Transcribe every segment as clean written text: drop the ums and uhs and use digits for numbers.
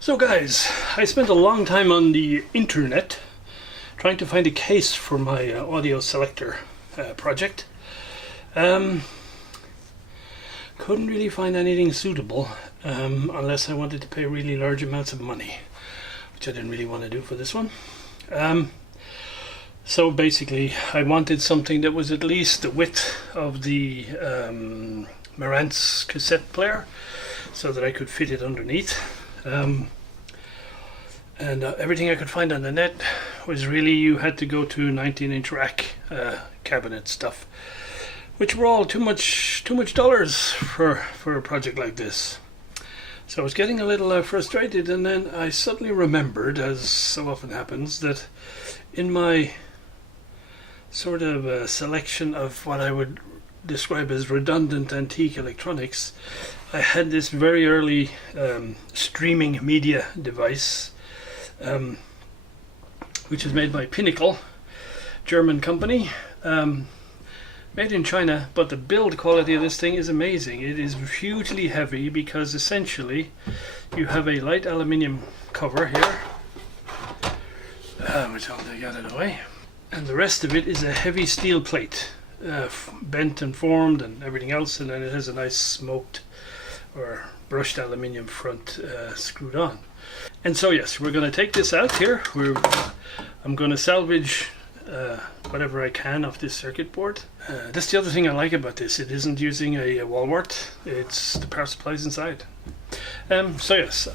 So guys, I spent a long time on the internet trying to find a case for my audio selector project. Couldn't really find anything suitable unless I wanted to pay really large amounts of money, which I didn't really want to do for this one. So basically I wanted something that was at least the width of the Marantz cassette player so that I could fit it underneath. Everything I could find on the net was really you had to go to 19-inch rack cabinet stuff, which were all too much dollars for a project like this. So I was getting a little frustrated, and then I suddenly remembered, as so often happens, that in my sort of selection of what I would describe as redundant antique electronics, I had this very early streaming media device, which is made by Pinnacle, German company, made in China, but the build quality of this thing is amazing. It is hugely heavy because essentially you have a light aluminium cover here, which I'll take out of the way, and the rest of it is a heavy steel plate, bent and formed and everything else, and then it has a nice smoked or brushed aluminium front screwed on. And so yes, we're going to take this out here. I'm going to salvage whatever I can off this circuit board. That's the other thing I like about this. It isn't using a wall wart. It's the power supply's inside. So yes,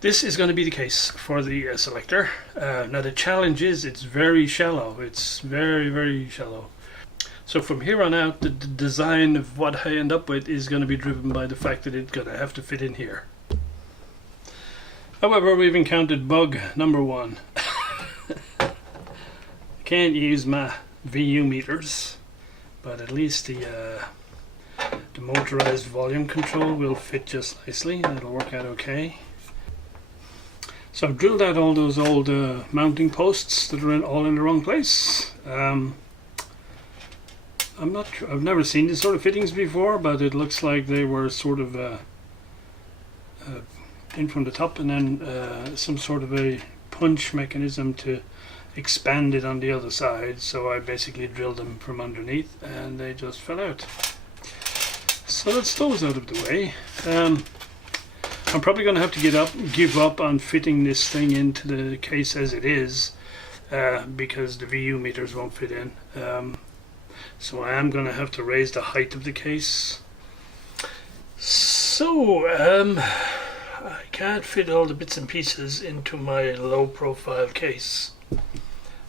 this is going to be the case for the selector. Now the challenge is it's very shallow. It's very, very shallow. So from here on out, the design of what I end up with is going to be driven by the fact that it's going to have to fit in here. However, we've encountered bug number one. Can't use my VU meters, but at least the motorized volume control will fit just nicely, and it'll work out okay. So I've drilled out all those old mounting posts that are all in the wrong place. I've never seen these sort of fittings before, but it looks like they were sort of in from the top, and then some sort of a punch mechanism to expand it on the other side. So I basically drilled them from underneath, and they just fell out. So that's those out of the way. I'm probably going to have to give up on fitting this thing into the case as it is, because the VU meters won't fit in. So I am going to have to raise the height of the case. So I can't fit all the bits and pieces into my low profile case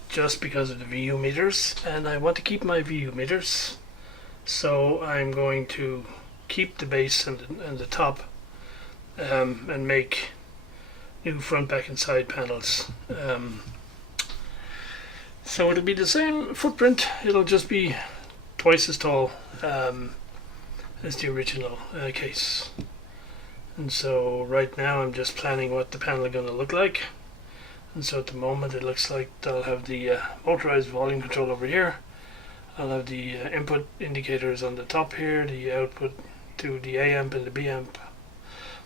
just because of the VU meters, and I want to keep my VU meters, so I'm going to keep the base and the top, and make new front, back and side panels. So it'll be the same footprint, it'll just be twice as tall as the original case. And so right now I'm just planning what the panel is going to look like. And so at the moment it looks like I'll have the motorized volume control over here. I'll have the input indicators on the top here, the output to the A amp and the B amp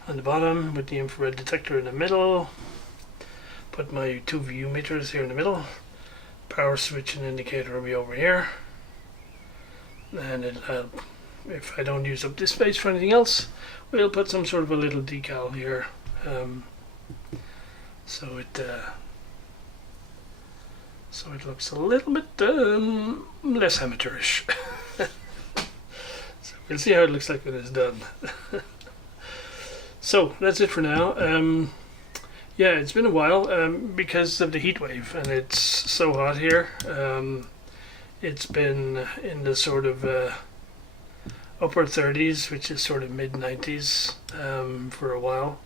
on the bottom, with the infrared detector in the middle. Put my two VU meters here in the middle. Power switch and indicator will be over here. And if I don't use up this space for anything else, we'll put some sort of a little decal here, so it looks a little bit less amateurish. So we'll see how it looks like when it's done. So that's it for now. Yeah, it's been a while because of the heat wave, and it's so hot here. It's been in the sort of upper 30s, which is sort of mid 90s, for a while.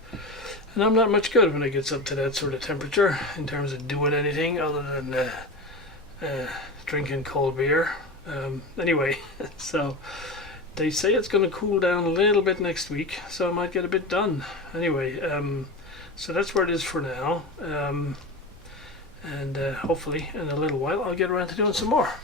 And I'm not much good when it gets up to that sort of temperature in terms of doing anything other than drinking cold beer. Anyway, so they say it's going to cool down a little bit next week, so I might get a bit done. Anyway, so that's where it is for now. And hopefully in a little while I'll get around to doing some more.